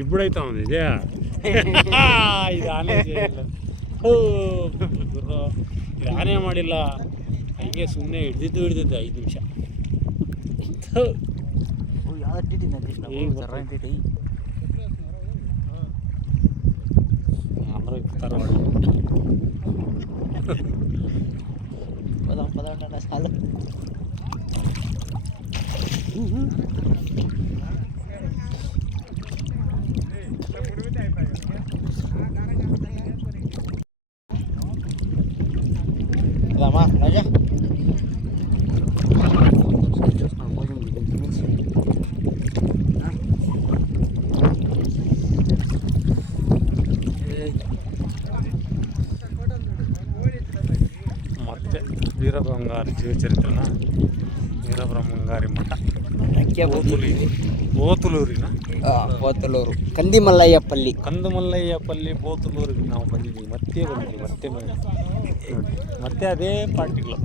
ಇಬ್ಬರು ಐತ ಅವನಿದೆ ಇದು ಆನೆ ಗುರು ಇದು ಆನೆ ಮಾಡಿಲ್ಲ ಹಂಗೆ ಸುಮ್ಮನೆ ಹಿಡ್ದಿದ್ದೆ 5 ನಿಮಿಷ ಸಾಲು Lama aja. ಮತ್ತೆ ವೀರಬ್ರಹ್ಮಂಗಾರಿ ಜೀವಚರಿತ್ರನ ವೀರಬ್ರಹ್ಮಂಗಾರಿ ಮಠ ಬೋತುಲೂರಿನ ಬೋತಲೂರು ಕಂದಿಮಲ್ಲಯ್ಯಪಲ್ಲಿ ಬೋತುಲೂರಿಗೆ ನಾವು ಬಂದಿದ್ದೀವಿ ಮತ್ತೆ ಅದೇ ಪಾರ್ಟಿಗಳು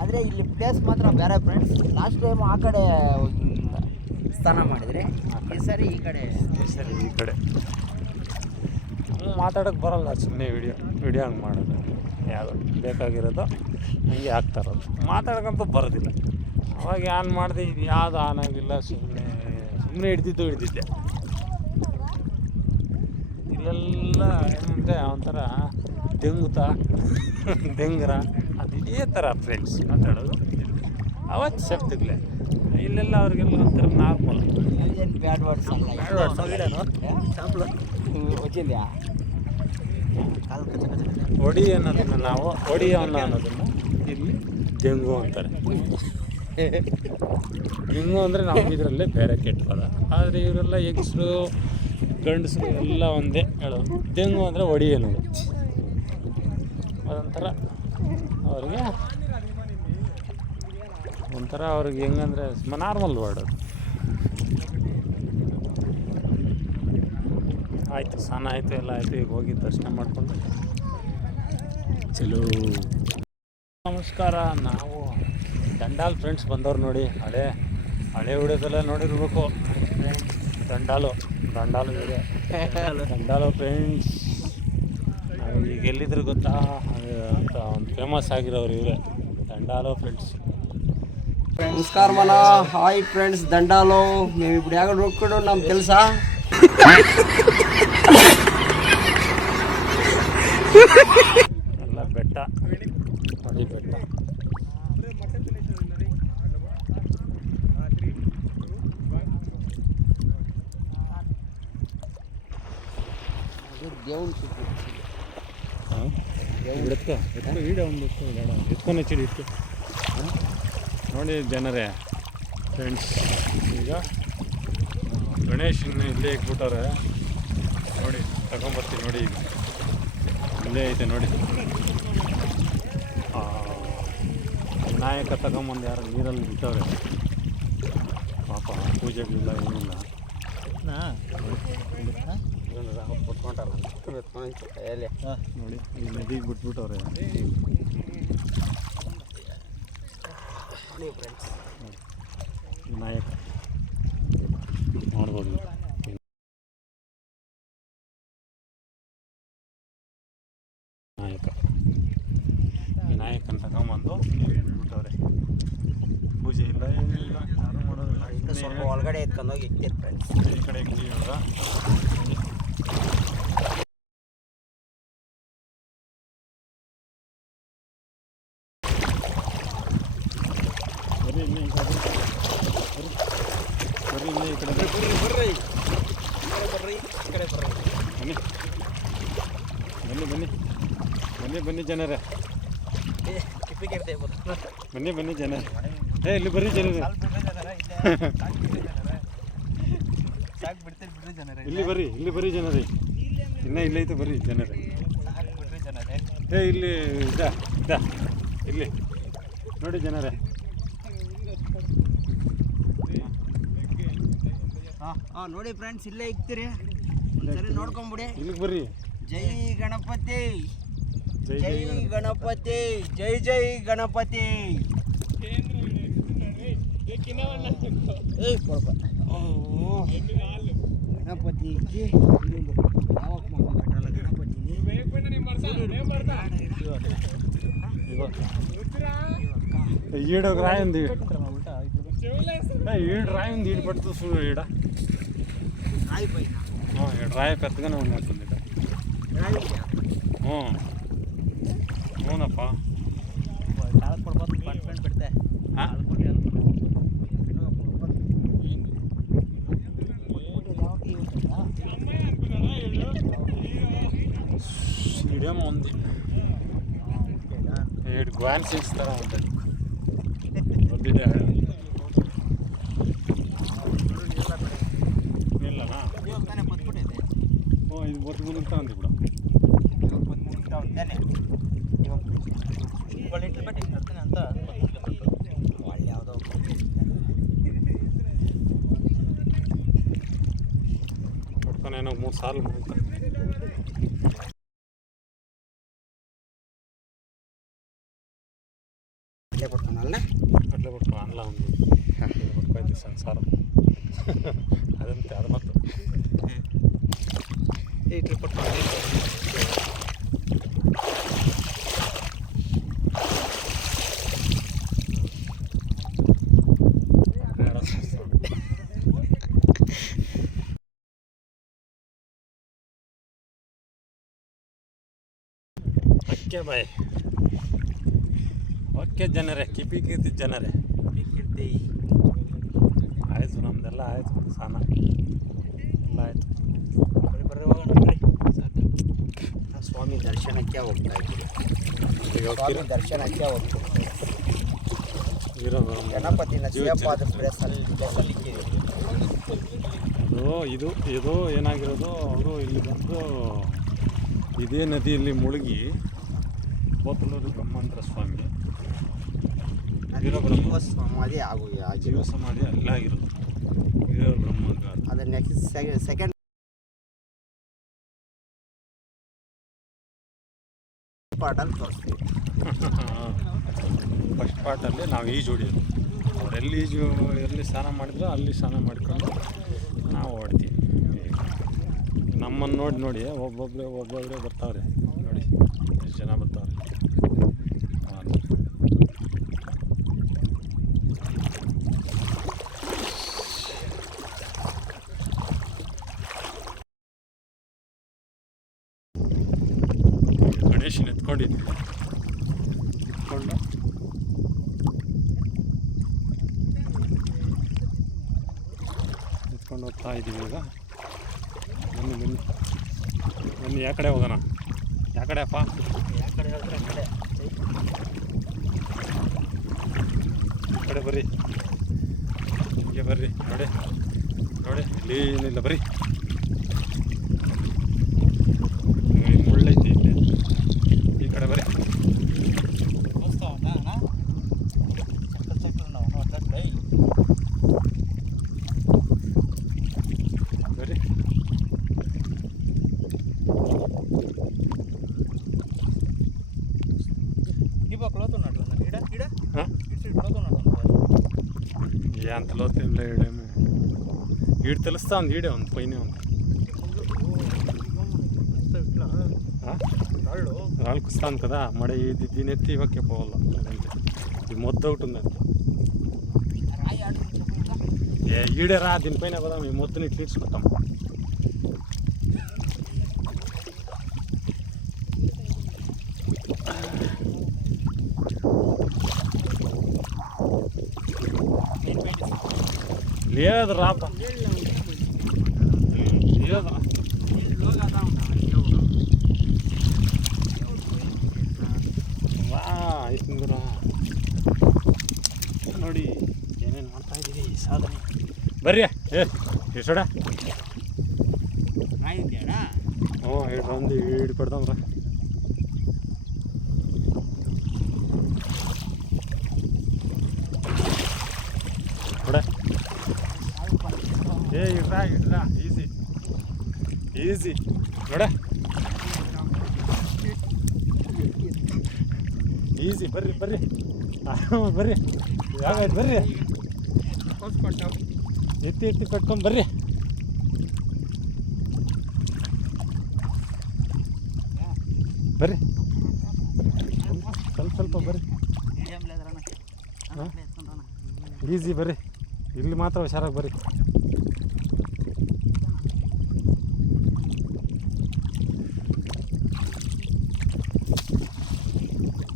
ಆದರೆ ಇಲ್ಲಿ ಪ್ಲೇಸ್ ಮಾತ್ರ ಬೇರೆ ಫ್ರೆಂಡ್ಸ್. ಲಾಸ್ಟ್ ಟೈಮ್ ಆ ಕಡೆ ಸ್ನಾನ ಮಾಡಿದರೆ ಈ ಸರಿ ಈ ಕಡೆ ಮಾತಾಡೋಕ್ಕೆ ಬರಲ್ಲ, ಸುಮ್ಮನೆ ವಿಡಿಯೋ ಹಂಗೆ ಮಾಡೋದು. ಯಾವುದು ಬೇಕಾಗಿರೋದು ಹಂಗೆ ಹಾಕ್ತಾರೋದು, ಮಾತಾಡೋಕ್ಕಂತೂ ಬರೋದಿಲ್ಲ. ಅವಾಗ ಏನು ಮಾಡಿದೆ, ಇದು ಯಾವುದು ಆನ್ ಆಗಿಲ್ಲ, ಸುಮ್ಮನೆ ಹಿಡ್ದಿದ್ದೆ. ಇಲ್ಲೆಲ್ಲ ಏನಂದರೆ ಒಂಥರ ದೆಂಗ್ರ ಅದು ಇದೇ ಥರ ಫ್ರೆಂಡ್ಸ್ ಮಾತಾಡೋದು. ಅವತ್ತು ಶಬ್ದಗಳೇ ಇಲ್ಲೆಲ್ಲ ಅವ್ರಿಗೆಲ್ಲ ಒಂಥರ ನಾರ್ಮಲ್. ಬ್ಯಾಡ್ ವರ್ಡ್ಸ್ ಅಲ್ಲ, ಒಡಿ ಅನ್ನೋದನ್ನು ನಾವು ಅನ್ನೋದನ್ನು ಇಲ್ಲಿ ದೆಂಗು ಅಂತಾರೆ. ದೆಂಗು ಅಂದರೆ ನಾವು ಇದರಲ್ಲೇ ಬೇರೆ ಕೆಟ್ಟ ಪದ. ಆದರೆ ಇವರೆಲ್ಲ ಹೆಂಗಸರು ಗಂಡಸರು ಎಲ್ಲ ಒಂದೇ ಹೇಳೋದು. ದೆಂಗು ಅಂದರೆ ಒಡಿ ಅನ್ನೋದು. ಅದೊಂಥರ ಅವ್ರಿಗೆ ಹೆಂಗಂದರೆ ನಾರ್ಮಲ್ ವರ್ಡ್ ಅದು. ಆಯಿತು, ಸ್ನಾನ ಆಯಿತು, ಎಲ್ಲ ಆಯಿತು. ಈಗ ಹೋಗಿ ದರ್ಶನ ಮಾಡಿಕೊಂಡು ಚಲೋ. ನಮಸ್ಕಾರ. ನಾವು ದಂಡಾಲ್ ಫ್ರೆಂಡ್ಸ್ ಬಂದವ್ರು ನೋಡಿ. ಹಳೆ ವಿಡಿಯೋದೆಲ್ಲ ನೋಡಿರ್ಬೇಕು. ದಂಡಾಲು ಇದೆ. ದಂಡಾಲು ಫ್ರೆಂಡ್ಸ್ ನಾವು ಈಗ ಎಲ್ಲಿದ್ರು ಗೊತ್ತಾ ಅಂತ ಒಂದು ಫೇಮಸ್ ಆಗಿರೋರು ಇವರೇ, దండాలో ఫ్రెండ్స్. నమస్కారం అన్న. హాయ్ ఫ్రెండ్స్, దండాలో మేము ఇప్పుడు ఎక్కడ రొక్కుడున్నాం తెలుసా? ಎಲ್ಲ ಬೆಟ್ಟ ನೋಡಿ, ಬೆಟ್ಟ. ಎತ್ಕೊಂಡು ಚಿಡಿ ಇತ್ತು ನೋಡಿ ಜನರೇ ಫ್ರೆಂಡ್ಸ್. ಈಗ ಗಣೇಶನ ಇಲ್ಲೇ ಇಟ್ಬಿಟ್ಟವ್ರೆ ನೋಡಿ, ತಗೊಂಬರ್ತೀವಿ ನೋಡಿ. ಈಗ ಇಲ್ಲೇ ಐತೆ ನೋಡಿ, ವಿನಾಯಕ ತಗೊಂಬಂದು ಯಾರು ನೀರಲ್ಲಿ ಬಿಟ್ಟವ್ರೆ ಪಾಪ. ಪೂಜೆಗಳಿಲ್ಲ, ಏನಿಲ್ಲ. ನೋಡಿ ಈ ನದಿಗೆ ಬಿಟ್ಬಿಟ್ಟವ್ರೆ. ವಿನಾಯಕ ನೋಡ್ಬೋದು. ವಿನಾಯಕನ ತಗೊಂಬಂದು ಬಿಟ್ಬಿಟ್ಟವ್ರೆ. ಪೂಜೆ ಇಲ್ಲ, ಏನಿಲ್ಲ, ಯಾರು ಮಾಡೋದಿಲ್ಲ. ಸ್ವಲ್ಪ ಒಳಗಡೆ ಎತ್ಕೊಂಡೋಗಿ ಇಕ್ತೀರಿ ಫ್ರೆಂಡ್ಸ್. ಈ ಕಡೆ ಇಕ್ತೀವಲ್ಲ. ಬನ್ನಿ ಜನರೇ, ಬನ್ನಿ ಜನರೇ. ಇಲ್ಲಿ ಬರ್ರಿ ಜನರೇ, ಇಲ್ಲಿ ಬರ್ರಿ ಜನರೇ. ಇನ್ನೂ ಇಲ್ಲೈತೆ, ಬರ್ರಿ ಜನರೇ. ಇಲ್ಲಿ ಇಲ್ಲಿ ನೋಡಿ ಜನರೇ. ನೋಡಿ ಫ್ರೆಂಡ್ಸ್, ಇಲ್ಲೇ ಇಕ್ತೀರಿ, ಸರಿ ನೋಡ್ಕೊಂಬಿಡಿ. ಇಲ್ಲಿಗೆ ಬರ್ರಿ. ಜೈ ಗಣಪತಿ, ಜೈ ಗಣಪತಿ, ಜೈ ಜೈ ಗಣಪತಿ. ಗಣಪತಿ ಯಾವಾಗ ಮಕ್ಕಳು ಗಣಪತಿ ఈడొక రాయి ఉంది ఈడు రాయి ఉంది ఈడు పడుతూ చూడు ఈడ ఈడ రాయి పెద్దగానే ఉన్నట్టుంది అవునప్ప పెడితే ఈడేమో ఉంది ఈడు గ్వాన్ సిక్స్ ತರ ఉంటుంది నీళ్ళనా ఇది బొట్టు మునుగుతా ఉంది ఇప్పుడు వాళ్ళు ಯಾವುದೋ పట్టుకొని నేను 3 సార్లు మునుగుతా అట్లే పట్టుకోవాలన్నా అట్లే పట్టుకో అందులో ఉంది పట్టుకోయితే సంసారం అదంతే అది మొత్తం ఇట్లా పట్టుకోవాలి ಓಕೆ ಬಾಯ್ ಓಕೆ ಜನರೇ ಕಿಪಿ ಕೀರ್ತಿ ಜನರೇ ಕೀರ್ತಿ ಆಯಿತು ನಮ್ದೆಲ್ಲ ಆಯಿತು ಸ್ನಾನ ಎಲ್ಲ ಆಯಿತು ಬರ್ರಿ ಹೋಗೋಣ ಬರ್ರಿ ಸಾಕು ಸ್ವಾಮಿ ದರ್ಶನಕ್ಕೆ ಹೋಗ್ತಾ ಇದ್ದೀವಿ ಸ್ವಾಮಿ ದರ್ಶನಕ್ಕೆ ಹೋಗ್ತೀವಿ ಗಣಪತಿನ ಶಿವಪಾದ ಬೆಸಲಿಕ್ಕಿದೆ ಇದು ಏನಾಗಿರೋದು ಅವರು ಇಲ್ಲಿ ಬಂದು ಇದೇ ನದಿಯಲ್ಲಿ ಮುಳುಗಿ ಕೋತಲೂರು ಬ್ರಹ್ಮೇಂದ್ರ ಸ್ವಾಮಿ ಜೀವ ಸಮಾಧಿ ಜೀವ ಸಮಾಧಿ ಅಲ್ಲೇ ಆಗಿರೋದು ವೀರ ಬ್ರಹ್ಮೇಂದ್ರ ಅದು ನೆಕ್ಸ್ಟ್ ಸೆಕೆಂಡ್ ಪಾರ್ಟಲ್ಲಿ ತೋರಿಸ್ತೀವಿ ಫಸ್ಟ್ ಪಾರ್ಟಲ್ಲಿ ನಾವು ಈಜು ಹೊಡಿಯೋದು ಅವ್ರು ಎಲ್ಲಿ ಸ್ನಾನ ಮಾಡಿದ್ರು ಅಲ್ಲಿ ಸ್ನಾನ ಮಾಡಿಕೊಂಡು ನಾವು ಹೊಡ್ತೀವಿ ನಮ್ಮನ್ನು ನೋಡಿ ಒಬ್ಬೊಬ್ಬರೇ ಬರ್ತಾವ್ರೆ ನೋಡಿ ಎಷ್ಟು ಜನ ಬರ್ತಾವ್ರೆ ಗಣೇಶನ ಎತ್ಕೊಂಡಿದ್ವಿ ಎತ್ಕೊಂಡು ಹೋಗ್ತಾ ಇದ್ದೀವಿ ಈಗ ಬನ್ನಿ ಯಾವ ಕಡೆ ಹೋಗೋಣ ಯಾವ ಕಡೆ ಅಪ್ಪ ಯಾವ ಕಡೆ ಹೇಳಿದ್ರೆ ಆ ಕಡೆ ಈ ಕಡೆ ಬರ್ರಿ ಹಿಂಗೆ ಬರ್ರಿ ನೋಡಿ ಇಲ್ಲಿ ಏನಿಲ್ಲ ಬರ್ರಿ ಮುಳ್ಳೈತಿ ಇಲ್ಲಿ ಈ ಕಡೆ ಬರ್ರಿ ಬರ್ರಿ ఎంత లోతు ఏం లేడేమో ఈడు తెలుస్తా ఉంది ఈడే ఉంది పైన ఉంది రాళ్ళు కుస్తాను కదా మడ ఇది దీని ఎత్తి ఇవ్వకే పోవాల అదంతే ఇది మొత్తం ఒకటి ఉంది అంతే ఈడే రా దీనిపైన కదా మేము మొత్తం ఇట్లా తీసుకుంటాం లేదు రాబ ಆಯ್ತಂದ್ರ ನೋಡಿ ಏನೇನು ಮಾಡ್ತಾ ಇದ್ದೀವಿ ಸಾಧನೆ ಬರ್ರಿ ಎಷ್ಟೋಡ ಹ್ಞೂ ಒಂದು ಹಿಡ್ ಕೊಡ್ದಮ್ರ ನೋಡ ಇಡ್ರಾ ಈಸಿ ನೋಡ ಈಸಿ ಬರ್ರಿ ಯಾವಾಗಾಯ್ತು ಬರ್ರಿ ಎತ್ತಿ ಕಟ್ಕೊಂಡು ಬರ್ರಿ. ಬರ್ರಿ ಸ್ವಲ್ಪ ಬರ್ರಿ. ಈಸಿ ಬರ್ರಿ, ಇಲ್ಲಿ ಮಾತ್ರ ಹುಷಾರಾಗಿ ಬರ್ರಿ.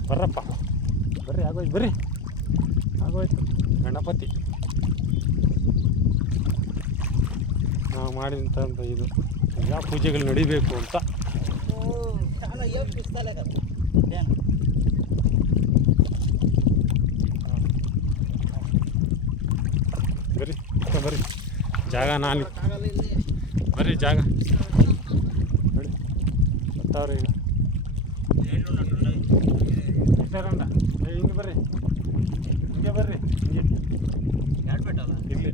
ಬರ್ರಪ್ಪ ಬರ್ರಿ, ಆಗೋಯ್ತು ಬರ್ರಿ, ಆಗೋಯ್ತು. ಗಣಪತಿ ನಾವು ಮಾಡಿದಂಥ ಇದು ಯಾವ ಪೂಜೆಗಳು ನಡಿಬೇಕು ಅಂತ. ಬರ್ರಿ ಬರ್ರಿ, ಜಾಗ ನಾನು ಬರ್ರಿ, ಜಾಗ ನೋಡಿ ಗೊತ್ತವ್ರಿ. ಈಗ ಹಿಂಗೆ ಬರ್ರಿ, ಹಿಂಗೆ ಬರ್ರಿ, ಹಿಂಗೆ ಇಲ್ಲಿ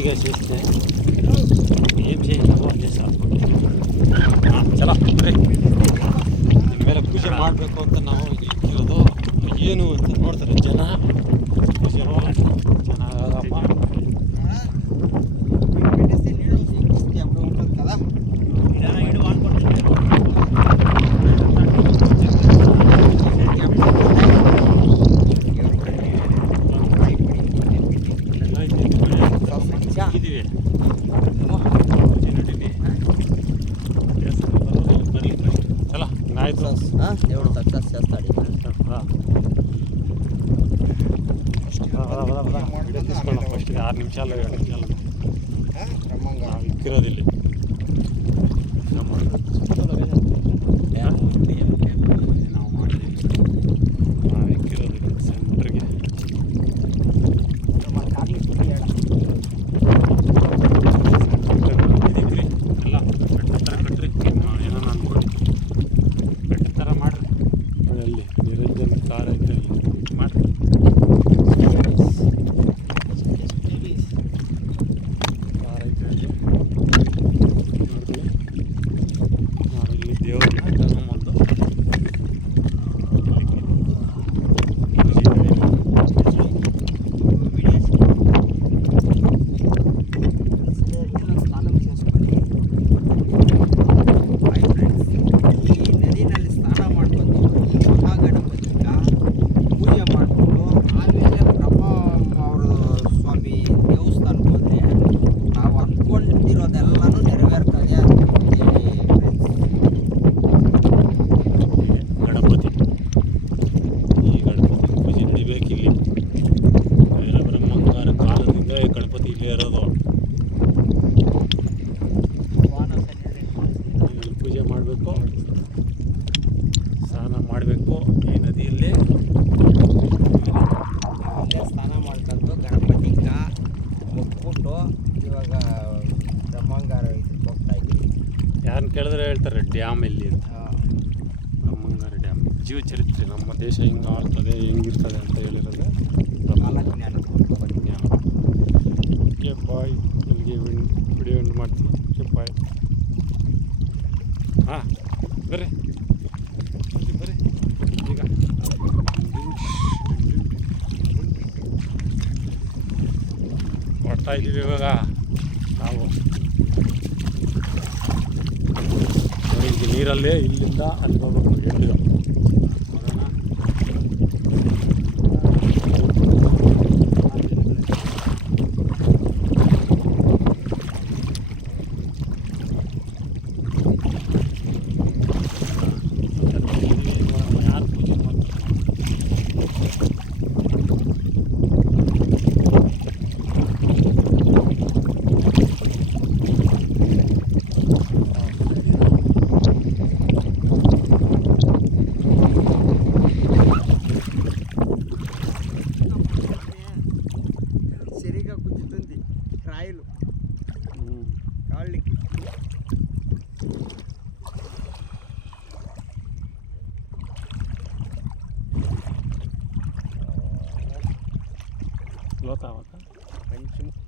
ಈಗ ಶಿಸ್ತೆ ಏನು ಜೈಸ ಚಲ ಬರ್ರಿ. ನಿಮ್ಮ ಮೇಲೆ ಪೂಜೆ ಮಾಡಬೇಕು ಅಂತ ನಾವು ಇಲ್ಲಿರೋದು. ಏನು ಅಂತ ನೋಡ್ತಾರೆ ಜನ. ಪೂಜೆ ಚೆನ್ನಾಗಪ್ಪ. దేవుడు సక్సెస్ చేస్తాడు. వీడియో తీసుకోండి ఫస్ట్ 6 నిమిషాలు 7 నిమిషాలు ನಾವು ಇಕ್ಕಿರೋದಿಲ್ಲಿ. ನಾವು ಮಾಡಿದ್ದೀವಿ, ನಾವು ಇಕ್ಕಿರೋದಿಲ್ಲ ಸೆಂಟ್ರಿಗೆ. ಎಲ್ಲ ಕಟ್ರಿ ಏನೋ ಅನ್ಕೊಳ್ಳಿ, ಬೆಟ್ಟ ಥರ ಮಾಡಿರಿ. ಅಲ್ಲಿ ನಿರಂಜನ್ ಕಾರ್ ಐತೆ, ಅಲ್ಲಿ ಮಾಡಿರಿ. ಕಾರ್ ಐತೆ ಅಲ್ಲಿ ನೋಡಿದ್ವಿ. ನಾವಿಲ್ಲಿ ದೇವ್ರನ್ನ ಕರ್ಕೊಂಬಂದು ಮಾಡಬೇಕು. ಈ ನದಿಯಲ್ಲೇ ಸ್ನಾನ ಮಾಡ್ಕೊಂಡು ಗಣಪತಿಗ ಮುಗ್ಬಿಟ್ಟು ಇವಾಗ ಬ್ರಹ್ಮಂಗಾರ ಇದಕ್ಕೆ ಹೋಗ್ತಾ ಇದ್ದೀವಿ. ಯಾರನ್ನ ಕೇಳಿದ್ರೆ ಹೇಳ್ತಾರೆ ಡ್ಯಾಮ್ ಎಲ್ಲಿ ಅಂತ. ಬ್ರಹ್ಮಂಗಾರ ಡ್ಯಾಮ್ ಜೀವ ಚರಿತ್ರೆ, ನಮ್ಮ ದೇಶ ಹಿಂಗೆ ಆಳ್ತದೆ ಹೆಂಗಿರ್ತದೆ ಅಂತ ಹೇಳಿರೋದು ಕಾಲಜ್ಞಾನ. ಓಕೆ ಬಾಯ್, ಇಲ್ಲಿಗೆ ವಿಡಿಯೋ ಎಂಡ್ ಮಾಡ್ತೀವಿ. Okay bye. ಹಾಂ ಬರ್ರಿ ಬರ್ರಿ, ಈಗ ಕೊಡ್ತಾ ಇದ್ದೀವಿ ಇವಾಗ ನಾವು. ನೋಡಿ ನೀರಲ್ಲೇ ಇಲ್ಲಿಂದ ಅಲ್ಲಿ ಹೋಗ್ಬೇಕು ಎಲ್ಲಿಗೆ. ಗೊತ್ತಾಗುತ್ತೆ. ಪಂಚಮುಖಿ